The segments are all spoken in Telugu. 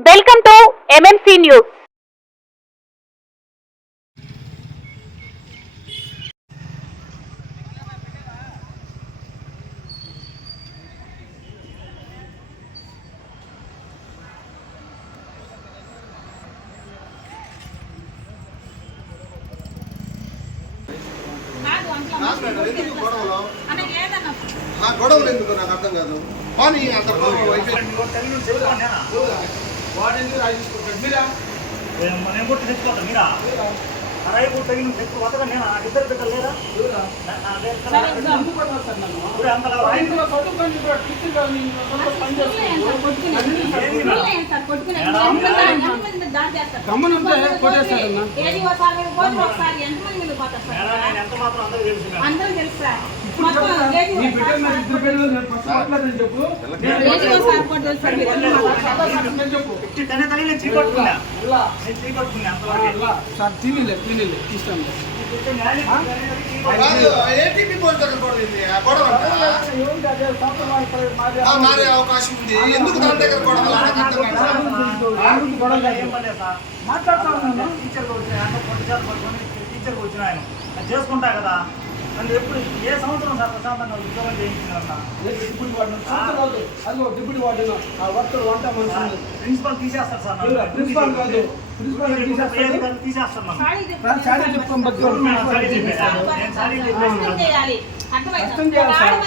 వెల్కమ్ టు ఎంఎంసీ న్యూస్ గొడవలు ఎందుకు? నాకు అర్థం కాదు. కానీ అంత వాడు ఎందుకు రాయించుకుంటాడు? మీరా? నేను కొట్టి తెచ్చుకోతా మీరా అరవై పూట తగిన తెచ్చు వదగా నేను ఇద్దరు బిడ్డలు లేదా అందరూ తెలుసు మొత్తం ఇద్దరు బిడ్డలు మాట్లాడని చెప్పు సార్ తినిలే ఇస్తాను మారే అవకాశం ఉంది. ఎందుకు దాని దగ్గర గొడవలు. మాట్లాడుతా ఉన్నాను టీచర్కి వచ్చిన ఆయన చేసుకుంటా కదా. ఎప్పుడు ఏ సంవత్సరం సార్ ప్రశాంతంగా ఉద్యోగం చేయించిన డిప్యూటీ వార్డు చూడరాదు అదిగో డిప్యూటీ వార్డు ఆ వర్కర్ వంట మనిషి ప్రిన్సిపల్ తీసేస్తారు సార్. ప్రిన్సిపాల్ కాదు. ప్రిన్సిపాల్ తీసేస్తారు. సారీ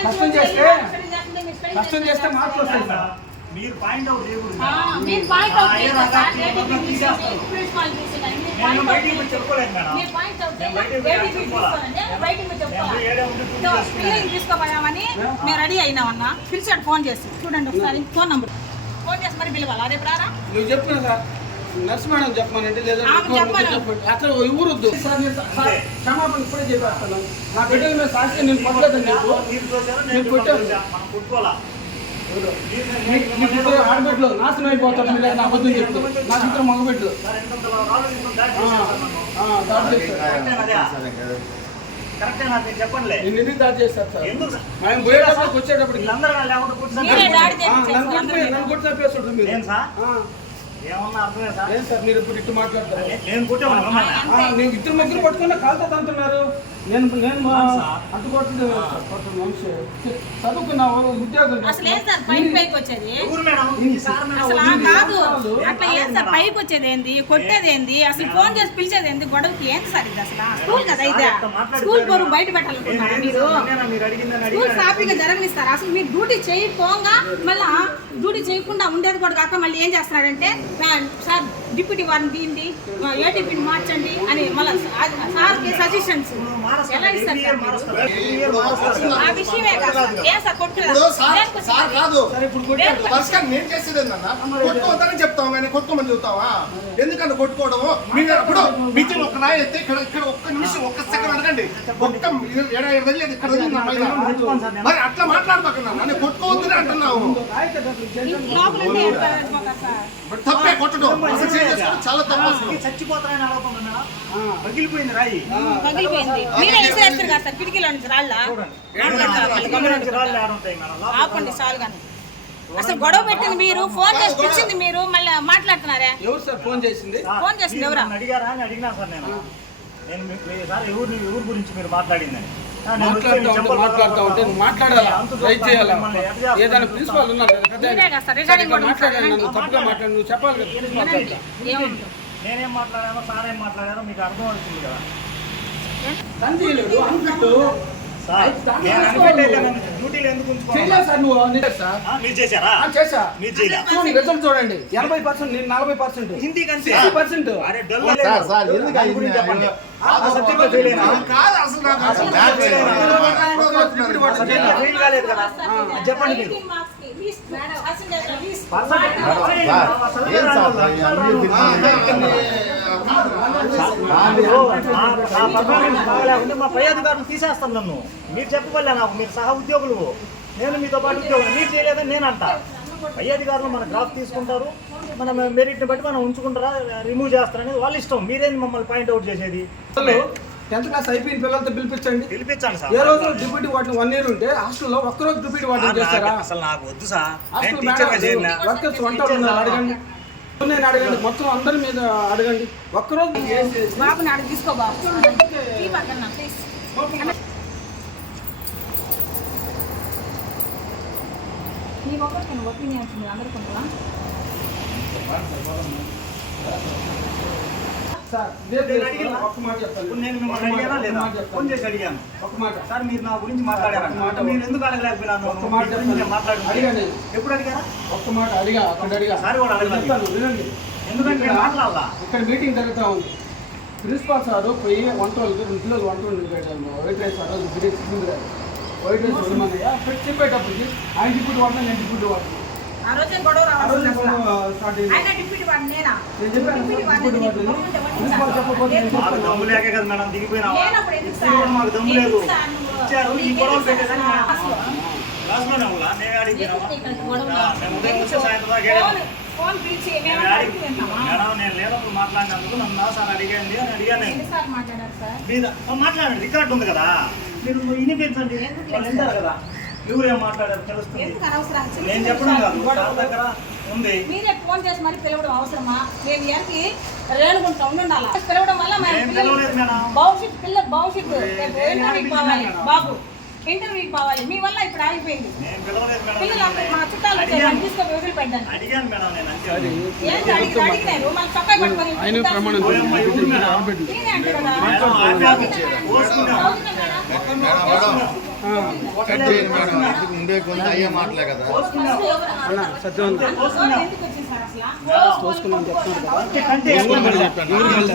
కష్టం చేస్తే- కష్టం చేస్తే. మార్పులు వస్తాయి సార్. మీరు పాయింట్ అవుట్ చేయకూడదు. ఆ, మీరు పాయింట్ అవుట్ చేయండి రకాలు సార్. తీసేస్తారు. తీసేయండి. మీరు నేను బయటికి మేడం. మీరు పాయింట్ అవుట్ చేయండి. తీసుకోవాలండి. బయటికి చెప్పుకోవాలి. పిల్లల్ని తీసుకోపోయామని మేము రెడీ అయినామన్నా. పిలిచాడు ఫోన్ చేసి చూడండి ఒకసారి. ఫోన్ నంబర్ ఫోన్ చేసి మరి పిలవాలి? అదే రారా? నువ్వు చెప్పిన సార్ నర్స్ మేడం చెప్పమనండి లేదా అక్కడ ఊరొద్దు సార్ నేను సార్ క్షమాపణ ఇప్పుడే చెప్పేస్తాను. నా బిడ్డల మీద సాక్షి నేను నేను నేను కొట్టాను. మీకు ఆడబిడ్డలు నాశనం అయిపోతారు మీరు నా అబద్ధం చెప్తూ నాకు ఇద్దరు మగబిడ్డలు సార్? ఎంతంతలా రాళ్ళు ఇంత దాడి ఆ, చేసేస్తారు నన్ను. దాడి చేస్తారు సార్ పోయేటప్పుడు వచ్చేటప్పుడు. మీరే. నన్ను కొట్టి చంపేస్తుంటారు సార్? ఆ, ఏమన్నా అర్థమే సార్? ఏం సార్ మీరు ఇప్పుడు మాట్లాడతారు? నే- నేను నేను ఇద్దరు ముగ్గురు పట్టుకున్న కాలుతో అంటున్నారు నేను నేను ఉద్యోగం అసలు ఏం సార్ పైకి పైకి వచ్చేది. కాదు. ఏం అట్లా ఏం సార్ పైకి వచ్చేది ఏంది కొట్టేది ఏంది అసలు ఫోన్ చేసి పిలిచేది ఏంది గొడవకి ఏంది సార్ ఇది అసలు? స్కూల్ కదా ఇదే. స్కూల్ పోరు బయట పెట్టాలనుకున్నారా మీరు? స్కూల్. సాఫీగా జరగనిస్తారు? అసలు మీరు డ్యూటీ చేయకపోగా మళ్ళా డ్యూటీ చేయకుండా ఉండేది కూడా కాక మళ్ళీ ఏం చేస్తున్నారంటే "ఆ, సార్ డిప్యూటీ వారిని తీయండి ఏటీపీని మార్చండి అని మళ్ళీ సార్కి సజెషన్స్ కొట్టుకోవద్దని చెప్తాం కానీ కొట్టుకోమని చెప్తావా ఎందుకంటే కొట్టుకోవడము? మీరు అప్పుడు మీటింగ్ ఒక నాయ అయితే ఇక్కడ ఇక్కడ ఒక్క నిమిషం ఒక్క అడగండి ఒక్క ఎడ తగిలేదు, ఇక్కడ నా పైన. మరి అట్లా మాట్లాడబాకన్నా నన్ను. కొట్టుకోవద్దని అంటున్నావు. బట్ తప్పే కొట్టడం. అసలు చాలా తప్పు అసలు. చచ్చిపోతారని పగిలిపోయింది రాయి. పగిలిపోయింది మీరే కదా సార్? కిటికీలో నుంచి రాళ్ళ? లోపల ఆపండి చాలు కానీ. అసలు గొడవ పెట్టింది మీరు ఫోన్ చేసి పిలిచింది మీరు మళ్ళీ మాట్లాడుతున్నారే? ఎవరు సార్ ఫోన్ చేసింది? ఫోన్ చేసింది ఎవరా? అడిగారా అని అడిగినా సార్ నేను. నేను మీ- మీ- సార్ ఎవరు ఎవరి గురించి మీరు మాట్లాడిందని. ఆ, నేను వచ్చి మాట్లాడుతూ ఉంటే చెప్పాలి మాట్లాడుతూ ఉంటే నువ్వు మాట్లాడాలా? చేయాలా? ఏదైనా. ప్రిన్సిపాల్ ఉన్నారు మాట్లాడాను నన్ను తప్పుగా మాట్లాడు నువ్వు చెప్పాలి కదా. ప్రిన్సిపాల్ వినండి ఏమంటారు నేనేం మాట్లాడానో సార్ ఏం మాట్లాడారో మీకు అర్థం అవుతుంది కదా. చూడండి రిజల్ట్ చూడండి. ఎనభై పర్సెంట్ నేను నలభై పర్సెంట్. హిందీ? చెప్పండి మీరు. మా పై అధికారులు తీసేస్తాను నన్ను. మీరు చెప్పవల్లే నాకు మీరు సహా ఉద్యోగులు. నేను మీతో పాటు ఉద్యోగులు. మీరు చేయలేదని నేను అంట. పై అధికారులు మన గ్రాఫ్ తీసుకుంటారు. మన మెరిట్ని బట్టి మనం ఉంచుకుంటారా రిమూవ్ చేస్తారనేది వాళ్ళ ఇష్టం. మీరేంది మమ్మల్ని పాయింట్ అవుట్ చేసేది? టెన్త్ క్లాస్ అయిపోయిన పిల్లలతో పిలిపించండి. సార్. ఏ రోజు డిప్యూటీ వాటిని వన్ ఇయర్ ఉంటే హాస్టల్లో ఒక్కరోజు డిప్యూటీ వాటిని చేస్తారా? అసలు నాకు వద్దు సార్. నేను హాస్టల్ వర్కర్స్ వంట ఉన్నారు అడగండి. అందరిని అడగండి. మొత్తం అందరి మీద అడగండి. ఒక్కరోజు తీసుకో బాబు. ఈ పక్కన ప్లీజ్. నీ ఒక్కరికి ఒపీనియన్స్ మీరు అందరికీ ఫోన్ చేసి అడిగాను. ఒక్క మాట. సార్ మీరు నా గురించి మాట్లాడారు. మీరు ఎందుకు అడగలేకపోయినాను ఒక్క మాట. ఎప్పుడు అడిగారా? ఒక్క మాట అడిగా అక్కడ అడిగా. సార్ కూడా అడగలేదు. చెప్తాను వినండి. ఎందుకంటే మాట్లాడాలా? ఇక్కడ మీటింగ్ జరుగుతూ ఉంది. ప్రిన్సిపాల్ సార్ పోయి వంట వాళ్ళకి రెండు కిలోలు వంట వండి పెట్టారు. White rice biryani chicken biryani. White rice చెప్పేటప్పటికి ఆయన ఇప్పుడు వాడినా నేను ఇప్పుడు వాడినా ఆ రోజే గొడవ అసలు. ఆయన డిప్యూటీ వాడు నేనా డిప్యూటీ వాడిని నేను మాకు. దమ్ము లేకే కదా మేడం దిగిపోయినావా ఎందుకు మాకు దమ్ము లేదు ఎందుకు సార్ నువ్వు? ఇచ్చారు ఈ నీకు గొడవలు ఎందుకు పెట్టేదాన్ని సార్ మేము- అసలు? క్లాస్లోనే ఉన్నా నేను అడిగిపోయినావా ఎందుకు ఇక్కడ గొడవలు? ఆ, మేము ఉదయం నుంచి ఎందుకు? సాయంత్రం దాకా ఏడాము. ఫోన్- ఫోన్ పిలిచి నేను మేము అడిగి- అడుగుతున్నామా? మేడం నేను లేనప్పుడు మాట్లాడినందుకు నన్ను నా సార్ అడిగాను అని అడిగాను నేను ఎన్నిసార్లు మాట్లాడారు సార్ మీద ఓ మాట్లాడండి రికార్డు ఉంది కదా మీరు వినిపించండి వాళ్ళు వింటారు కదా ఎవరు మాట్లాడారు? తెలుస్తుంది. ఎందుకు అనవసరం? చిన్న నేను చెప్పడం కాదు. విషయాలు సార్ దగ్గర ఉంది. మీరే ఫోన్ చేసి మరి పిలవడం అవసరమా? నేను ఎంకి రేణుగుంటా ఉండాలి పిలవడం వల్ల. భవిష్యత్ పిల్ల భవిష్యత్తు. ఇంటర్వ్యూకి పోవాలి. బాబు ఇంటర్వ్యూకి పోవాలి. మీ వల్ల ఇప్పుడు ఆగిపోయింది. పిల్లలు మా చుట్టాలు వచ్చారు. ఏంటి అడిగి అడిగినారు చొక్కా పట్టుకొని? నేనే కదా. కట్ చేయండి మేడం ఇంతకు ముందే కొంత అయ్యే మాటలే కదా? అన్న ఎందుకు చెప్తున్నారు కదా.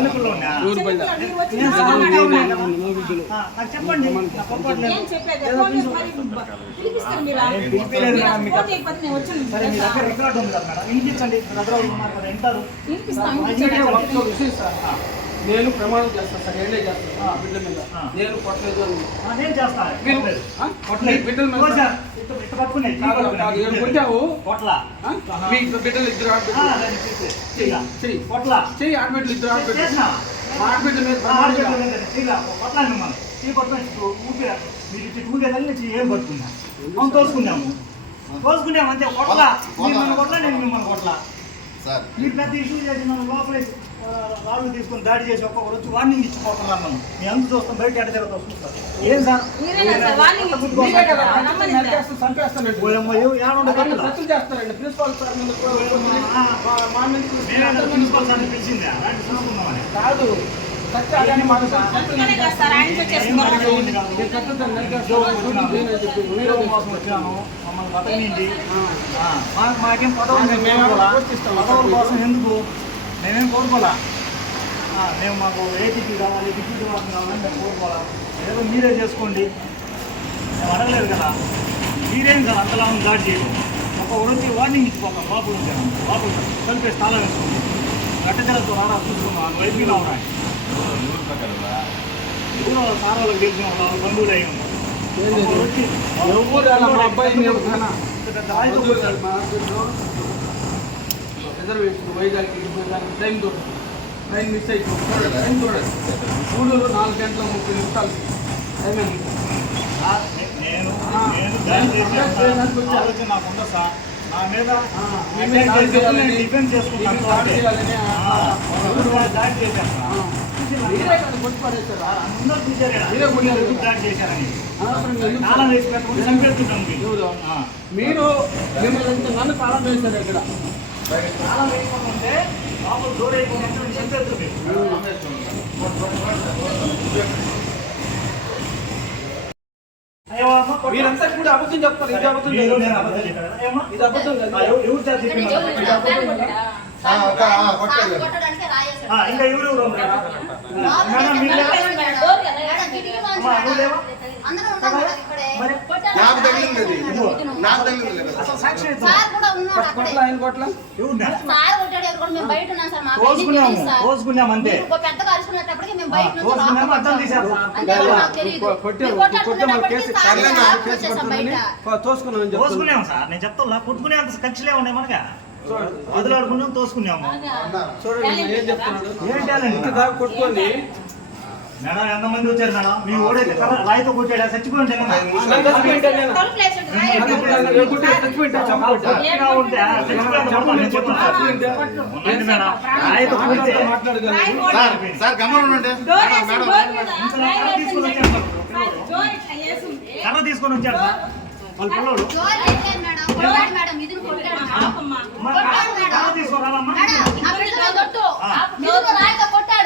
నేను? నేను నేను నేను ప్రమాణం చేస్తాను సార్ ఏంటే చేస్తాను ఆ బిడ్డ మీద. నేను కొట్టలేదు అని. నేను చేస్తాను కొట్టలేదు. బిడ్డల మీద కాదు. కొట్టావు? మీ బిడ్డలు ఇద్దరు. చెయ్యి ఇలా. చెయ్యి. ఆడబిడ్డలు ఇద్దరు ఆడబిడ్డలు. ఆడబిడ్డ మీద మిమ్మల్ని. ఈ ఊపిరి, మీరు నేను ఏం పట్టుకున్నా? మనం తోసుకున్నాము. తోసుకున్నాము అంతే కొట్టలా మీరు నేను మిమ్మల్ని సార్. మీరు పెద్ద ఇష్యూ చేసి నన్ను లోపల ఆ, రాళ్ళు తీసుకొని దాడి చేసి ఒక్కొక్కరు వచ్చి వార్నింగ్ ఇచ్చిపోతున్నారు నన్ను. మీ అంత చూస్తాం బయట ఎడ చూస్తారు ఏం సార్? Principal sir పిలిచిందా? కాదు. మా- మాకేం. పదవుల కోసం ఎందుకు మేమేం కోరుకోవాలా? ఆ, మేము మాకు ఏటీపీ కావాలి డిప్యూటీ వార్డు కావాలని మేము కోరుకోవాలా? ఏదో మీరే చేసుకోండి. మేము అడగలేదు కదా. మీరేం కదా అంతలా ఉంది దాడి చేయడం? ఒక వచ్చి వార్నింగ్ ఇచ్చిపోతాం లోపల ఉంచాను లోపల కలిపే స్థానం వేసుకోండి. గట్టజలతో రాడా చూసుకున్నాం వైద్యులు ఉన్నాయి ఎవరో సార్ వాళ్ళకి తెలిసిన వాళ్ళు బంధువులు అయి ఉన్నారు. వచ్చి. పెద్ద రిజర్వేషన్ ట్రైన్ దూరం ట్రైన్ మిస్ అయిపోతుంది చూడండి, ట్రైన్ చూడండి గూడూరు నాలుగు గంటల ముప్పై నిమిషాలు టైం అయింది. నేను ఆలోచన సార్ నా మీద డిఫెండ్ చేసుకుంటాను దాడి మీరు. మిమ్మల్ని నన్ను తాళం చేశారు ఇక్కడ తాళం వేయకుండా ఉంటే మీరంతా కూడా అబద్ధం చెప్తారు ఇది అబద్ధం? ఇది అబద్ధం ఇంకా ఎవరు ఎవరు నాకు తగిలింది. నాకు తెలియదు అంతే. అర్థం తోసుకున్నాం సార్ నేను చెప్తా కొట్టుకునే అంత ఖర్చులే ఉన్నాయి మనగా వదిలాడుకున్నాం తోసుకున్నాము. అన్నా చూడండి ఏం చెప్తున్నాడు? ఏం కొట్టుకొని మేడం ఎంతమంది వచ్చారు మేడం? మీ ఓడైతే రాయితో కొట్టాడా? చచ్చిపోయింటే కర్ర తీసుకొని వచ్చారు సార్, వాళ్ళ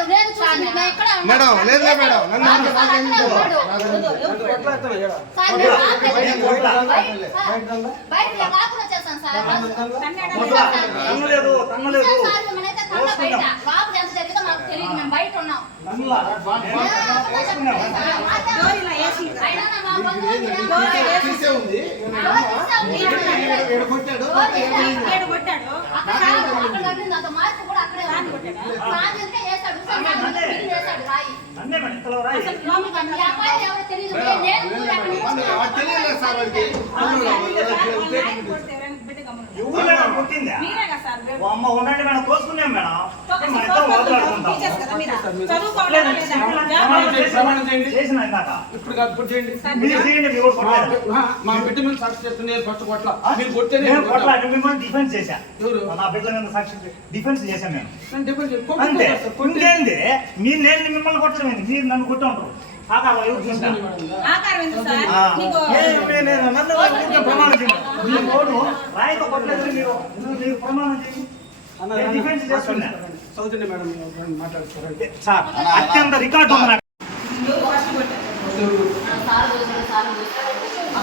నిన్ను కొట్టాడు నేను చూసింది మేము ఇక్కడే ఉన్నాం. మేడం లేదు లేదు మేడం. నన్ను సార్ అక్కడే ఉన్నాడు. ఇక్కడ? సార్ నేను రాత్రి నేను కొట్లా. బయట సార్, బయట ఇలా వాకులు వచ్చేసాను సార్. తన్నలేదు తన్నలేదు సార్, సార్, మనమైతే తల్ల బయట. వాకులు ఎంత జరిగితే మాకు తెలియదు. మేము బయట ఉన్నాం. తన్నలా. డోర్ ఇలా వేసింది. అయినా నా మా బంధువులు ఏమన్నా- వేసి తీసే ఉంది డోర్ తీసావు. ఈడ కొట్టాడు డోర్ తీసావు. అక్కడ అక్కడ కట్టింది అంత మార్పు కూడా అక్కడే ఉంది. సార్, నాకు బిల్లు చేశాడు రాయి అన్నే మేడం ఇంతలో రాయి అసలు లోపలికి ఈ అట్లా అబ్బాయి ఎవరో తెలియదు నేను- నేను కూడా అక్కడ నుంచి వాడు తెలియలేదు సార్ వాడికి ఎవరు మేడం అమ్మ ఉండండి మేడం. తోసుకున్నాం మన ఇద్దరం మాట్లాడుకుంటాం. చేసిన ఇందాక ఇప్పుడు కాదు ఇప్పుడు చేయండి. మీరు చేయండి మీరు కూడా మా కొట్టలేదు ఆ, మా బిడ్డ మీద సాక్షి చెప్తే నేను ఫస్ట్ కొట్ల. మీరు కొట్టేనే నేను మిమ్మల్ని డిఫెన్స్ చేశా? నా బిడ్డల మీద సాక్షి డిఫెన్స్ చేశాను నేను. అంతే. కొట్టే- ఇంకేంది? మీరు నేను మిమ్మల్ని మీరు నన్ను కొట్టి ఉంటారు ప్రమాణం చేయండి ప్రమాణం చేయండి మేడం సార్ అత్యంత రికార్డు ఉంది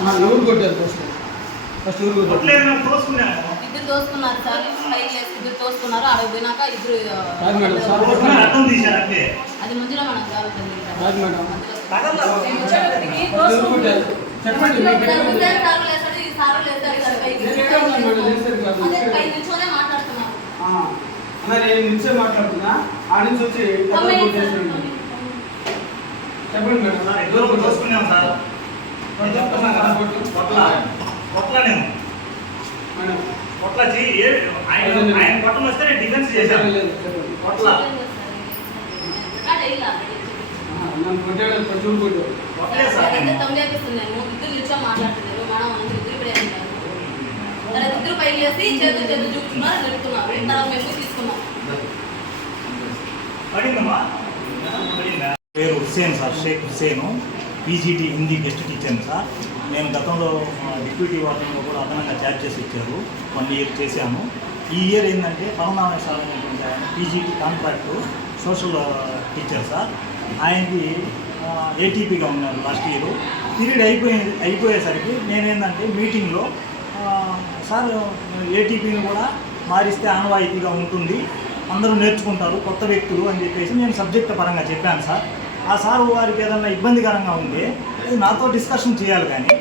నాకు కొట్టారు ఫస్ట్ ఇద్దరు దోసుకున్నారు సార్ ఫైవ్ ఇయర్స్ ఇద్దరు దోసుకున్నారు పోయినాక ఇద్దరు మేడం, అది కావాలి చెప్పండి నేను నుంచే మాట్లాడుతున్నా ఆ నుంచి వచ్చి చెప్పండి మేడం సార్ ఇద్దరు తోసుకున్నాం సార్ నేను చెప్తున్నా కదా నేను మేడం కొట్ల ఏ- ఆయన ఆయన కొట్టం వస్తే నేను డిఫెన్స్ చేశాను లేదు, చెప్పండి. నన్ను కొట్టాడు కొట్టాడు కొట్టలేదు సార్. నేను తొమ్మిది అనిపిస్తున్నాను ఇద్దరు నిల్చో మాట్లాడుతున్నారు. మేడం అందరూ ఇద్దరు ఇక్కడే ఉంటారు తర్వాత ఇద్దరు పైకి చేసి చేతులు చేతులు చూపుతున్నారు నిలుపుతున్నారు తర్వాత మేము పోయి తీసుకున్నాం. పడిందమ్మా? పడిందా? పేరు Hussain sir Sheikh Hussain. PGT Hindi guest టీచర్ని సార్. నేను గతంలో డిప్యూటీ వార్డెన్లో కూడా అదనంగా ఛార్జ్ చేసి ఇచ్చారు. వన్ ఇయర్ చేశాను ఈ ఇయర్ ఏంటంటే పరమనామ సార్ అనేటువంటి PGT contract social teacher sir. ఆయనకి ఏటీపీగా ఉన్నారు లాస్ట్ ఇయర్ పీరియడ్ అయిపోయింది అయిపోయేసరికి నేనేంటంటే మీటింగ్లో సార్ ఏటీపీని కూడా మారిస్తే ఆనవాయితీగా ఉంటుంది అందరూ నేర్చుకుంటారు కొత్త వ్యక్తులు అని చెప్పేసి నేను సబ్జెక్ట్ పరంగా చెప్పాను సార్. ఆ సార్ వారికి ఏదన్నా ఇబ్బందికరంగా ఉంటే అది నాతో డిస్కషన్ చేయాలి కానీ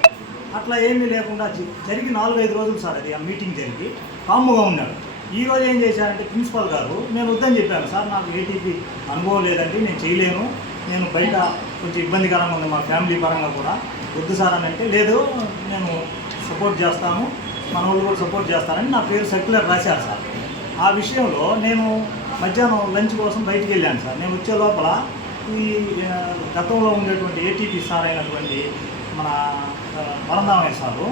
అట్లా ఏమీ లేకుండా జరిగి నాలుగైదు రోజులు సార్ అది ఆ మీటింగ్ జరిగి కామ్గా ఉన్నాడు. ఈరోజు ఏం చేశారంటే ప్రిన్సిపాల్ గారు నేను వద్దని చెప్పాను సార్ నాకు ఏటీపీ అనుభవం లేదండి నేను చేయలేను నేను బయట కొంచెం ఇబ్బందికరంగా ఉంది మా ఫ్యామిలీ పరంగా కూడా. వద్దు సార్ అని అంటే లేదు నేను సపోర్ట్ చేస్తాను మన వాళ్ళు కూడా సపోర్ట్ చేస్తారని నా పేరు సర్క్యులర్ రాశారు సార్. ఆ విషయంలో నేను మధ్యాహ్నం లంచ్ కోసం బయటికి వెళ్ళాను సార్. నేను వచ్చే లోపల ఈ గతంలో ఉండేటువంటి ఏటీపీ సార్ అయినటువంటి మన ఆ, వరందామయ్య సారు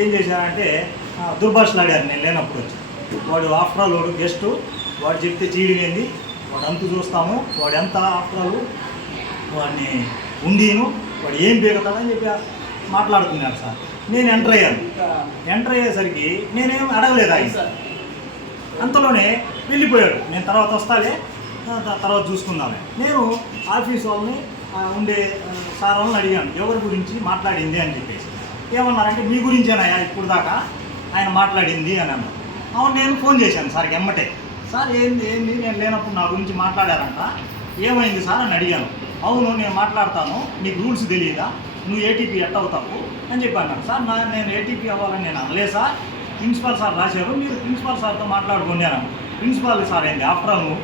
ఏం చేశారంటే దుర్భాషలాడారు నేను లేనప్పుడు వచ్చి. వాడు ఆఫ్టర్ ఆల్ వాడు గెస్టు వాడు చెప్తే చీడిపోయింది వాడు అంత చూస్తాము వాడు ఎంత ఆఫ్టర్ ఆల్ వాడిని ఉండీను వాడు ఏం పీకుతాడని చెప్పి మాట్లాడుకున్నాడు సార్. నేను ఎంటర్ అయ్యాను. ఎంటర్ అయ్యేసరికి నేనేం అడగలేదు ఆయన. అంతలోనే వెళ్ళిపోయాడు. నేను తర్వాత వస్తాలే తర్వాత చూసుకుందామే. నేను ఆఫీస్ వాళ్ళని ఉండే సార్ వాళ్ళని అడిగాను. ఎవరి గురించి మాట్లాడింది అని చెప్పేసి. ఏమన్నారంటే మీ గురించేనాయా ఇప్పుడు దాకా ఆయన మాట్లాడింది అని అన్నారు. అవును నేను ఫోన్ చేశాను సార్ ఎమ్మటే. సార్ ఏంది ఏంది? నేను లేనప్పుడు నా గురించి మాట్లాడారంట. ఏమైంది సార్ అని అడిగాను. అవును నేను మాట్లాడతాను. నీకు రూల్స్ తెలియదా నువ్వు ఏటీపీ ఎట్ అవుతావు? అని చెప్పి అన్నాడు. సార్ నా నేను ఏటీపీ అవ్వాలని నేను అనలే సార్. ప్రిన్సిపాల్ సార్ రాశారు. మీరు ప్రిన్సిపాల్ సార్తో మాట్లాడుకున్నాను ప్రిన్సిపాల్ సార్ ఏంది? ఆఫ్టర్ ఆల్ నువ్వు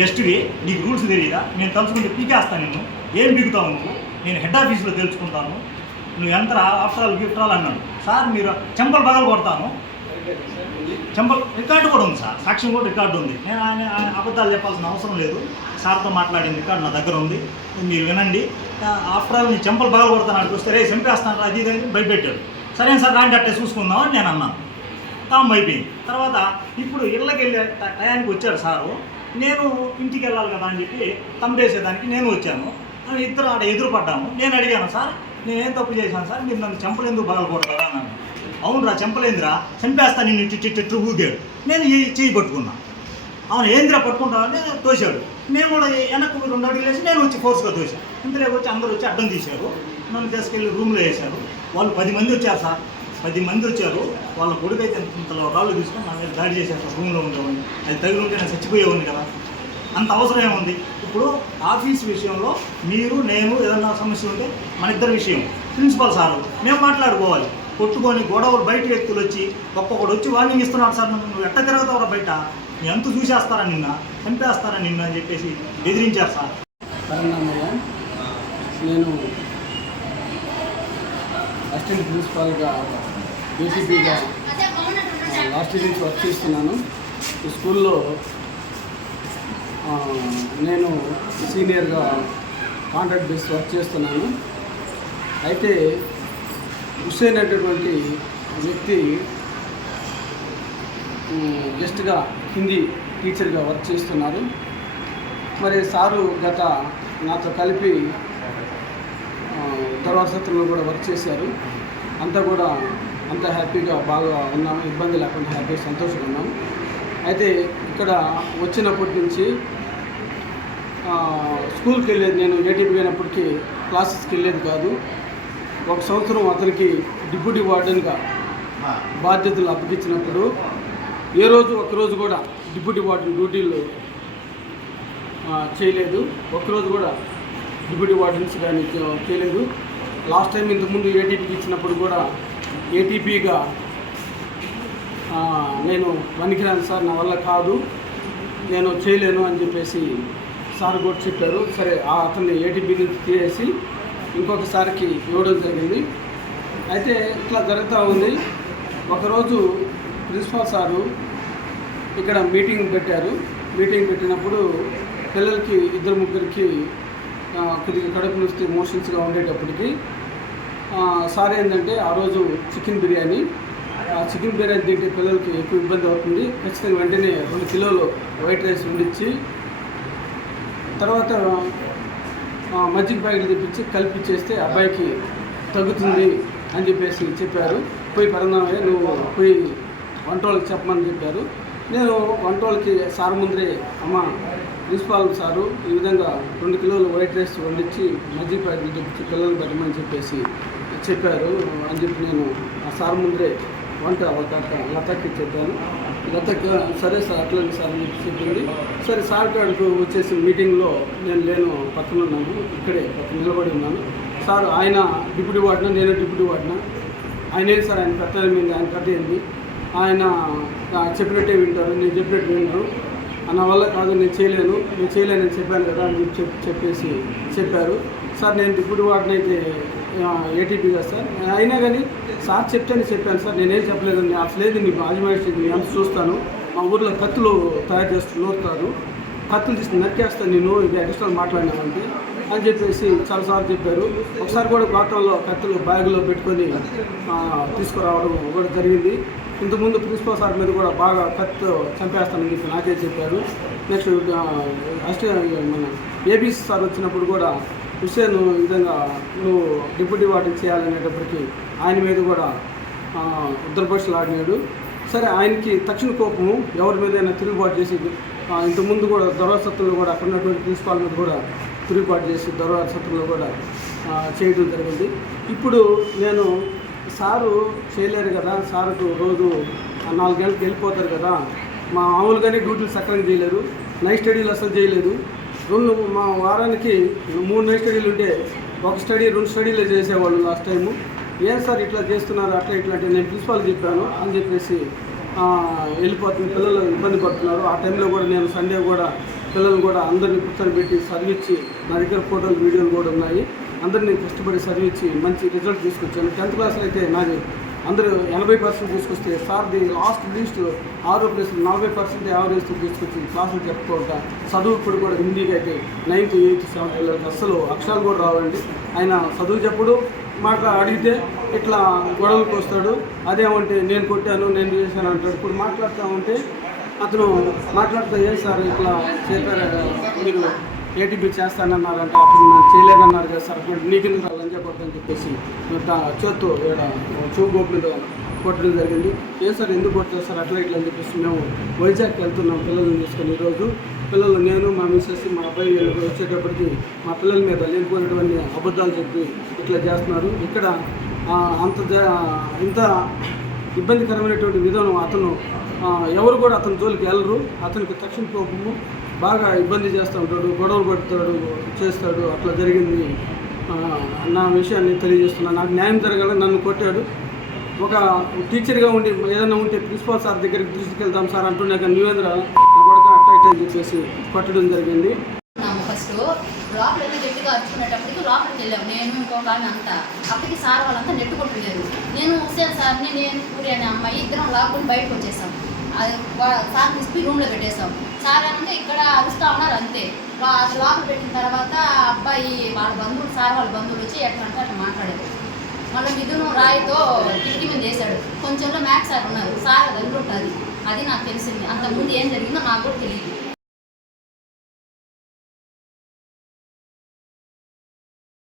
గెస్ట్వి నీకు రూల్స్ తెలియదా నేను తలుచుకుంటే పీకేస్తాను నిన్ను. ఏం పీకుతావు నువ్వు? నేను హెడ్ ఆఫీస్లో తెలుసుకుంటాను. నువ్వు ఎంత ఆఫ్టర్ ఆల్ గిఫ్ట్ ఆల్ అన్నాడు. సార్ మీరు చెంపలు పగలు కొడతాను చెంపల్ రికార్డు కూడా ఉంది సార్. సాక్ష్యం కూడా రికార్డు ఉంది. నేను ఆయన ఆయన అబద్ధాలు చెప్పాల్సిన అవసరం లేదు. సార్తో మాట్లాడిన రికార్డు నా దగ్గర ఉంది. మీరు వినండి. ఆఫ్టర్ ఆల్ నీ చెంపలు బాగా కొడతాను అక్కడికి వస్తే రే చంపేస్తాను అది ఇది భయపెట్టాడు. సరే సార్ రాండి అట్టే చూసుకుందామని నేను అన్నాను. తాము అయిపోయింది. తర్వాత ఇప్పుడు ఇళ్ళకి వెళ్ళే టయానికి వచ్చాడు సారు. నేను ఇంటికి వెళ్ళాలి కదా అని చెప్పి తమ్మేసేదానికి నేను వచ్చాను. ఇద్దరు ఆడ ఎదురుపడ్డాము. నేను అడిగాను సార్ నేనేం తప్పు చేశాను సార్? మీరు నన్ను చెంపలు ఎందుకు బాగా కొడతారా అవునురా చెంపలేందిరా. చంపేస్తా నిన్ను ఇట్టు ఊగాడు. నేను ఈ చేయి పట్టుకున్నా. అవును ఏందిరా పట్టుకుంటావని తోశాడు. నేను కూడా వెనక్కు రెండు అడుగులు వేసి నేను వచ్చి ఫోర్స్గా తోశాను ఇంతలోకి వచ్చి అందరూ వచ్చి అడ్డం తీశారు. నన్ను తీసుకెళ్ళి రూమ్లో వేశారు. వాళ్ళు పది మంది వచ్చారు సార్. పది మంది వచ్చారు. వాళ్ళ కొడుకు అయితే ఇంతలో రాళ్ళు తీసుకొని నా మీద దాడి చేశారు సార్ రూమ్లో ఉండేవాడిని. అది తగిలి ఉంటే నేను చచ్చిపోయేవాడిని కదా. అంత అవసరం ఏముంది? ఇప్పుడు ఆఫీస్ విషయంలో మీరు నేను ఏదన్నా సమస్య ఉంటే మన ఇద్దరి విషయం. ప్రిన్సిపల్ సారు మేము మాట్లాడుకోవాలి. కొట్టుకొని గొడవలు బయట వ్యక్తులు వచ్చి ఒక్కొక్కడు వచ్చి వార్నింగ్ ఇస్తున్నాడు సార్ నువ్వు నువ్వు ఎట్ట తిరుగుతావురా బయట? ఎంత చూసేస్తారా నిన్న? చంపేస్తారా నిన్న అని చెప్పేసి బెదిరించారు సార్. నేను అసిస్టెంట్ ప్రిన్సిపాల్గా డీసీపీగా లాస్ట్ ఇయర్ నుంచి వర్క్ చేస్తున్నాను. ఈ స్కూల్లో నేను సీనియర్గా కాంట్రాక్ట్ బేస్ వర్క్ చేస్తున్నాను. అయితే హుస్సేన్ అనేటటువంటి వ్యక్తి గెస్ట్గా హిందీ టీచర్గా వర్క్ చేస్తున్నారు మరి సారు గత నాతో కలిపి తర్వాత సత్రంలో కూడా వర్క్ చేశారు. అంతా కూడా అంత హ్యాపీగా బాగా ఉన్నాము ఇబ్బంది లేకుండా హ్యాపీ సంతోషంగా ఉన్నాము అయితే ఇక్కడ వచ్చినప్పటి నుంచి స్కూల్కి వెళ్ళేది నేను ఏటీపీ అయినప్పటికీ క్లాసెస్కి వెళ్ళేది కాదు. ఒక సంవత్సరం అతనికి డిప్యూటీ వార్డెన్గా బాధ్యతలు అప్పగించినప్పుడు ఏ రోజు ఒకరోజు కూడా డిప్యూటీ వార్డెన్ డ్యూటీలు చేయలేదు. ఒక్కరోజు కూడా డిప్యూటీ వార్డెన్స్ కానీ చేయలేదు. లాస్ట్ టైం ఇంతకుముందు ఏటీపీకి ఇచ్చినప్పుడు కూడా ఏటీపీగా నేను పనికిరాను సార్ నా వల్ల కాదు నేను చేయలేను అని చెప్పేసి సార్ కూడా చెప్పారు. సరే ఆ అతన్ని ఏటీపీ నుంచి తీసేసి ఇంకొకసారికి ఇవ్వడం జరిగింది. అయితే ఇట్లా జరుగుతూ ఉంది. ఒకరోజు ప్రిన్సిపాల్ సారు ఇక్కడ మీటింగ్ పెట్టారు. మీటింగ్ పెట్టినప్పుడు పిల్లలకి ఇద్దరు ముగ్గురికి కొద్దిగా కడుపు నొస్తే మోషన్స్గా ఉండేటప్పటికి సార్ ఏంటంటే ఆ రోజు చికెన్ బిర్యానీ ఆ చికెన్ బిర్యానీ తింటే పిల్లలకి ఎక్కువ ఇబ్బంది అవుతుంది. ఖచ్చితంగా వెంటనే రెండు కిలోలు వైట్ రైస్ వండించి తర్వాత మజ్జిగ ప్యాకెట్ తెప్పించి కలిపి చేస్తే అబ్బాయికి తగ్గుతుంది అని చెప్పేసి చెప్పారు. పోయి పరందామయ్య నువ్వు పోయి వంట వాళ్ళకి చెప్పమని చెప్పారు. నేను వంట వాళ్ళకి సార్ ముందరే అమ్మ ప్రిన్సిపాల్ సారు ఈ విధంగా రెండు కిలోలు వైట్ రైస్ వండించి మజ్జిగ ప్యాకెట్ తెప్పించి పిల్లలు పెట్టమని చెప్పేసి చెప్పారు అని చెప్పి నేను ఆ సార్ ముందరే వంట ఒక లతకి చెప్పాను. లతకి సరే సార్ అట్లనే సార్ అని చెప్పింది. సరే సార్ గారు వచ్చేసి మీటింగ్లో నేను లేను పక్కన ఉన్నాను ఇక్కడే పక్కన నిలబడి ఉన్నాను. సార్ ఆయన డిప్యూటీ వాడినా నేను డిప్యూటీ వాడినా ఆయన ఏంటి సార్ ఆయన పెద్ద మీద ఆయన కథ ఏంది? ఆయన చెప్పినట్టే వింటారు నేను చెప్పినట్టు వింటారు నా వల్ల కాదు నేను చేయలేను. నేను చేయలేనని చెప్పాను కదా అని చెప్పి చెప్పేసి చెప్పారు. సార్ నేను డిప్యూటీ వార్డుని అయితే ఏటీపీ కదా సార్. అయినా కానీ సార్ చెప్తేనే చెప్పాను సార్. నేనేం చెప్పలేదండి. అసలు లేదు మీకు ఆజమాయిషి మీ చూస్తాను. మా ఊర్లో కత్తులు తయారు చేస్తూ నూరుతారు. కత్తులు తీసి నరికేస్తాను నేను ఇది ఎక్స్ట్రా మాట్లాడినామంటే అని చెప్పేసి చాలాసార్లు చెప్పారు. ఒకసారి కూడా గోతంలో కత్తులు బ్యాగులో పెట్టుకొని తీసుకురావడం కూడా జరిగింది. ఇంతకుముందు ప్రిన్సిపల్ సార్ మీద కూడా బాగా కత్తు చంపేస్తానని చెప్పి నాకే చెప్పారు. నెక్స్ట్ అస్ట్ మన ఏబీసీ సార్ వచ్చినప్పుడు కూడా హుస్సేన్ విధంగా నువ్వు డిప్యూటీ వార్డెన్ చేయాలనేటప్పటికీ ఆయన మీద కూడా ఉత్తరపక్షలు ఆడినాడు. సరే ఆయనకి తక్షణ కోపము ఎవరి మీదైనా తిరుగుబాటు చేసి ఇంతకుముందు కూడా దొరవసత్తులు కూడా అక్కడ ఉన్నటువంటి ప్రిన్సిపాల్ మీద కూడా తిరుగుబాటు చేసి దొరవసత్తులు కూడా చేయడం జరిగింది. ఇప్పుడు నేను సారు చేయలేరు కదా సారుకు రోజు నాలుగు గంటలకు వెళ్ళిపోతారు కదా మా మామూలుగానే డ్యూటీలు సక్రమంగా చేయలేరు నైట్ స్టడీలు అసలు చేయలేదు. రెండు మా వారానికి మూడు నైట్ స్టడీలు ఉంటే ఒక స్టడీ రెండు స్టడీలు చేసేవాళ్ళు లాస్ట్ టైము. ఏం సార్ ఇట్లా చేస్తున్నారు? అట్లా ఇట్లా అంటే నేను ప్రిన్సిపాల్ చెప్పాను. అని చెప్పేసి వెళ్ళిపోతుంది పిల్లలు ఇబ్బంది పడుతున్నారు. ఆ టైంలో కూడా నేను సండే కూడా పిల్లలు కూడా అందరినీ కూర్చొని చదివించి నా దగ్గర ఫోటోలు వీడియోలు కూడా ఉన్నాయి. అందరినీ కష్టపడి చదివించి మంచి రిజల్ట్ తీసుకొచ్చాను. టెన్త్ క్లాస్లో అయితే నాది అందరూ ఎనభై పర్సెంట్ తీసుకొస్తే సార్ది లాస్ట్ లీస్ట్ ఆరో ప్లేస్ నలభై పర్సెంట్ యావరేజ్ తీసుకొచ్చి క్లాసులు చెప్పుకుంటా చదువు ఇప్పుడు కూడా హిందీకి అయితే నైన్త్ ఎయిత్ సెవెంత్ పిల్లలకి అస్సలు అక్షరాలు కూడా రావండి. ఆయన చదువు చెప్పుడు మాట అడిగితే ఇట్లా గొడవలకు వస్తాడు అదేమంటే నేను కొట్టాను నేను చేశాను అంటాడు. ఇప్పుడు మాట్లాడుతూ ఉంటే అతను మాట్లాడుతూ ఏం సార్ ఇట్లా చెప్పారు? మీరు ఏటీపీ చేస్తానన్నారంటే అప్పుడు నేను చేయలేదన్నారు కదా సార్. అప్పుడు నీకు ఎందుకు చెప్పేసి దా- చేత్తో ఇక్కడ చూపు మీద కొట్టడం జరిగింది. ఏం సార్ ఎందుకు కొడతారు సార్ అట్లా ఇట్లా అని చెప్పేసి మేము వైజాగ్కి వెళ్తున్నాం పిల్లల్ని తీసుకొని ఈరోజు. పిల్లలు నేను మా మిస్సెస్ మా అబ్బాయి వచ్చేటప్పటికి మా పిల్లల మీద లేనిపోయినటువంటి అబద్ధాలు చెప్పి ఇట్లా చేస్తున్నారు. ఇక్కడ అంత ఇంత ఇబ్బందికరమైనటువంటి విధానం అతను ఎవరు కూడా అతని జోలికి వెళ్ళరు. అతనికి తక్షణ కోపము బాగా ఇబ్బంది చేస్తూ ఉంటాడు గొడవలు పడతాడు చేస్తాడు అట్లా జరిగింది. నా విషయాన్ని తెలియజేస్తున్నాను. నాకు న్యాయం జరగాలని నన్ను కొట్టాడు. ఒక టీచర్గా ఉండి ఏదైనా ఉంటే ప్రిన్సిపాల్ సార్ దగ్గరికి తీసుకెళ్తాం సార్ అంటున్నా కానీ నువ్వేంద్ర నా కొడుకు అట్టాక్ట్ అని చెప్పేసి కొట్టడం జరిగింది. ఫస్ట్ లోపల వెళ్ళి గట్టిగా అరుచుకునేటప్పటికి వెళ్ళాము నేను ఇంకొక ఆమె అంతా. అప్పటికి సార్ వాళ్ళంతా నెట్టుకుంటున్నారు నేను హుసేన్ సార్ని నేను పూరి అనే అమ్మాయి ఇద్దరం లాక్కుని బయటకు వచ్చేసాం. అది సార్ తీసుకుని రూమ్లో పెట్టేసాం. సార్ అంటే ఇక్కడ వస్తా ఉన్నారు అంతే. వా- లోపల పెట్టిన తర్వాత అబ్బాయి వాళ్ళ బంధువులు సార్ వాళ్ళ బంధువులు వచ్చి ఎట్లంటే అట్లా మాట్లాడారు. మళ్ళీ మిథును రాయితో కిటికీ మీద వేశాడు. కొంచెంలో మ్యాథ్స్ సార్ ఉన్నారు. సార్ అది ఉంటుంది అది నాకు తెలిసింది. అంతకుముందు ఏం జరిగిందో నాకు కూడా తెలియదు.